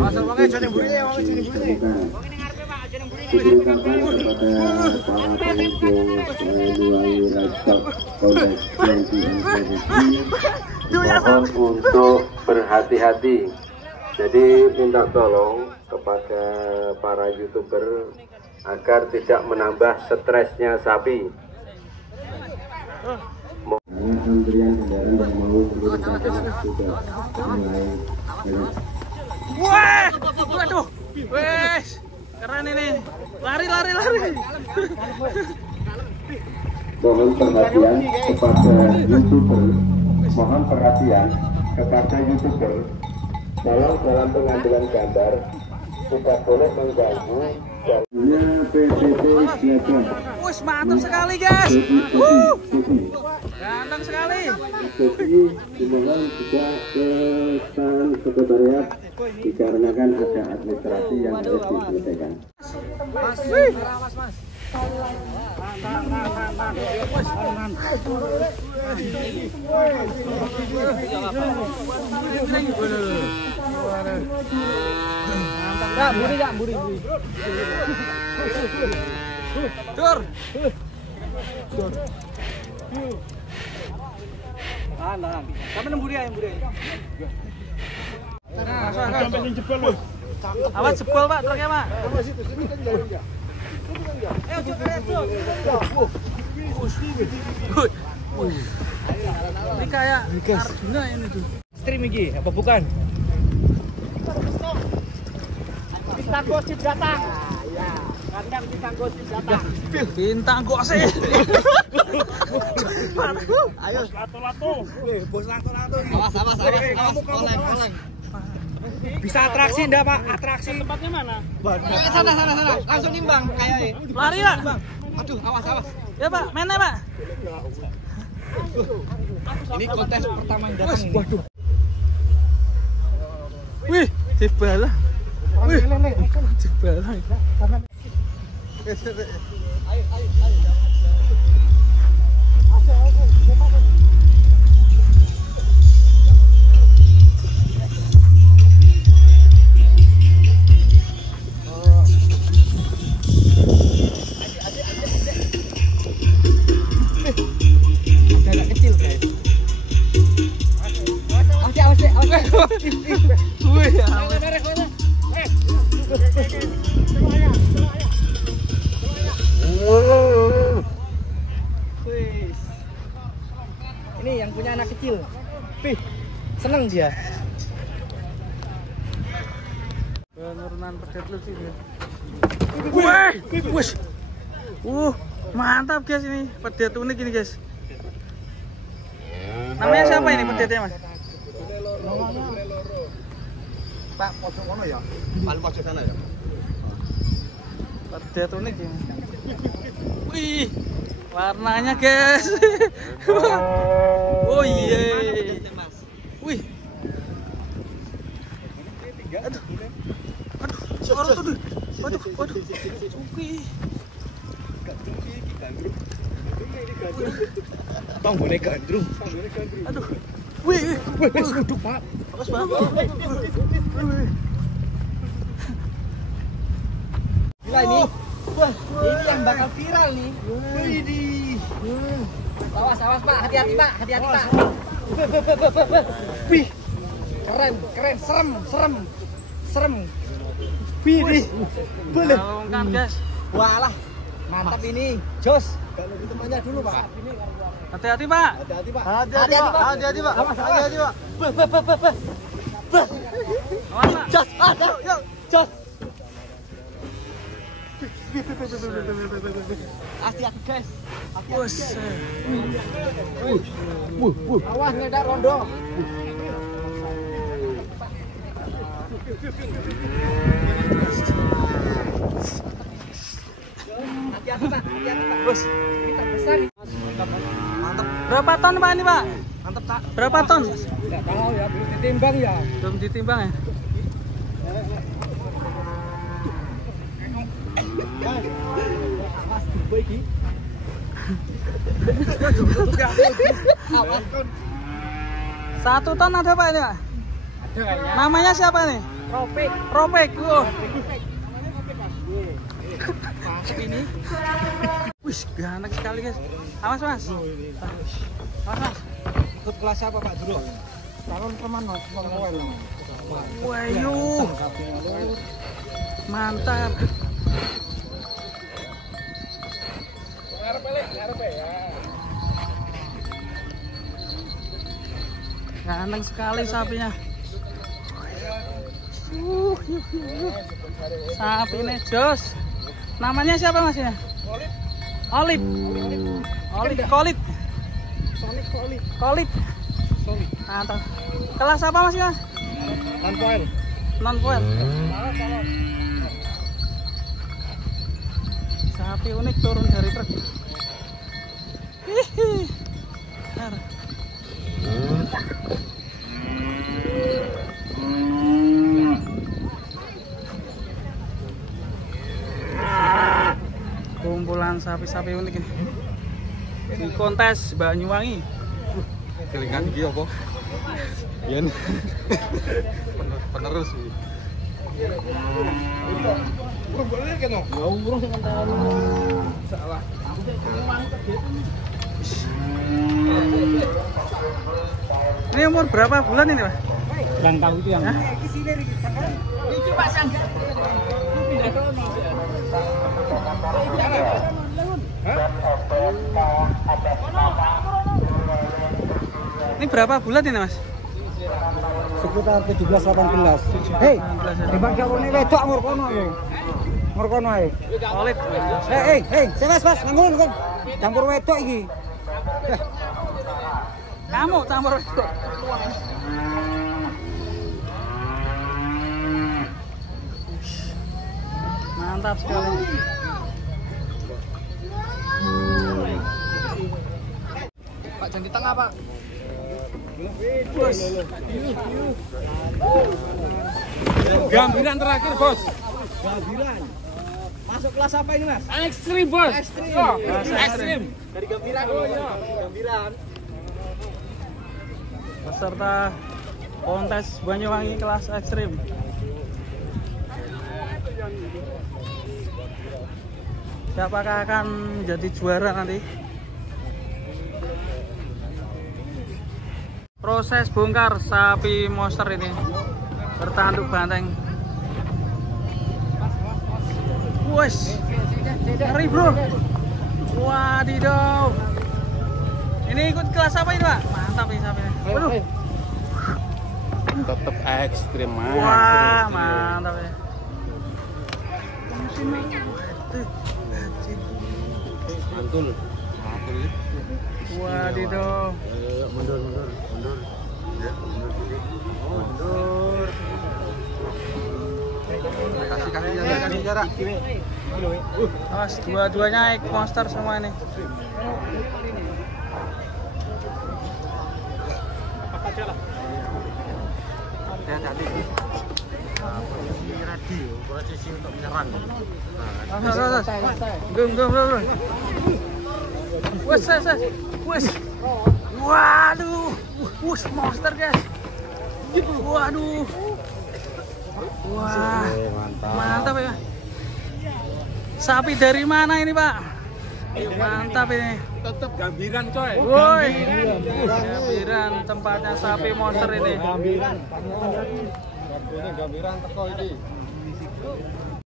Asal wonge aja ning burine, wonge sing burine. Wonge ning ngarepe Pak, aja ning burine. Mohon untuk berhati-hati. Jadi minta tolong kepada para YouTuber agar tidak menambah stresnya sapi. Antrian kendaraan yang mau sudah mulai. Wah, waduh, wes, keren ini, lari. Mohon perhatian kepada YouTuber. Mohon perhatian kepada YouTuber. Tolong dalam pengambilan gambar tidak boleh mengganggu jalannya PTT siaga. Wih, mantap sekali guys. Ganteng sekali. Jadi dimohon juga ke stand sekretariat dikarenakan ada administrasi yang harus diselesaikan. Buri. Tur. Sampai nemburi ya, buri. Sampai sing jebol lho. Awas jebol Pak, truknya Pak. Ini kayak Arjuna ini tuh. Stream iki apa bukan? Bintang gosip datang. Ya, kandang bintang gosip datang. Bintang gosip. Ayo, lato-lato. Bos lato-lato. Awas. Kamu. Bisa atraksi enggak, Pak? Atraksi. Tempatnya mana? Sana. Langsung nimbang kayaknya. Lari, Pak. Aduh, awas. Ya, Pak. Mainnya, Pak. Ini kontes pertama yang datang ini. Waduh. Wih, dibalang. Wih, dibalang. Ada anak kecil guys. Awas. Wih, Ini yang punya anak kecil. Seneng dia. penurunan pedet lu sih ya. Wih, mantap guys ini pedet unik ini guys. Namanya siapa ini pedetnya Mas? Pak pojok kono ya. Paling pojok sana ya. Pedet unik ini. Wih, warnanya guys. Oh iya. Wih. Aduh. Wih. Tanggone gandrung. Aduh. Wih. Duduk, Pak. Awas, Pak. Gila ini. Wah, ini yang bakal viral nih. Awas Pak, hati-hati Pak. Wih. Keren, serem. Widih. Boleh. Kan guys. Walah, mantap ini. Jos. Kalau temannya dulu, Pak. Hati-hati, Pak. Hati-hati, Pak. Hati-hati, Pak. Awas, hati-hati, Pak. Awas, Pak. Jos. Jos. Hati-hati guys. Awas ngedak rondo. Hati-hati Pak. Bos. Ini terbesar. Mantap. Berapa ton Pak ini, Pak? Mantap Pak. Berapa ton? Enggak tahu ya, belum ditimbang ya. Belum ditimbang ya? Mas Dubo iki. Satu ton ada Pak ini, Pak? Namanya siapa nih? Ropik. Ropik. Wow. Ini. Wih, ganteng sekali guys. Awas mas. Awas mas. Ikut kelas apa Pak Dulu? Calon teman mas. Wayu. Mantap. Ganteng sekali sapinya. Sapi ini jos. Namanya siapa mas ya? Olip. Olip. Kolit. Kolit. Mantap. Kelas apa mas ya? Non-poil. Non-poil. Sapi unik turun dari truk. Hihi. Kumpulan sapi-sapi unik ini di kontes Banyuwangi. Kelingan iki apa? Yen. Penerus iki. Ini umur berapa bulan ini Pak? Kurang tahu itu yang. Iki Pak Sangga. Ini berapa bulan ini Mas? Sekitar 17-18. Hei, tembak jawone wedok ngur kono lho. Ngur kono ae. Solid. Hei, mas, nanggung. Campur wedok iki. Kamu campur. Mantap sekali. Pak jangan di tengah Pak. Gambiran terakhir, Bos. Gambiran. Masuk kelas apa ini Mas? Ekstrim, Bos. Ekstrim. Oh, ekstrim. Dari Gambiran. Oh iya, Gambiran. Peserta kontes Banyuwangi kelas ekstrim. Siapakah akan menjadi juara nanti? Proses bongkar sapi monster ini bertanduk banteng. Wes, ngeri bro. Wadidaw. Ini ikut kelas apa ini Pak? Mantap ini sapinya. Waduh. Tetap ekstrim, Mas. Wah, mantap ya. Mantul. Wadidaw. Mundur. Ya, mundur. Kasih jarak. Mas, dua-duanya naik monster semua ini. Hati-hati. Ready, posisi untuk menyerang. Gum. Wes. Waduh. Monster guys. Waduh. Wah. Mantap ya. Sapi dari mana ini, Pak? Mantap ini. Tetap Gambiran, coy. Woi. Gambiran tempatnya sapi monster ini. Gambiran teko iki.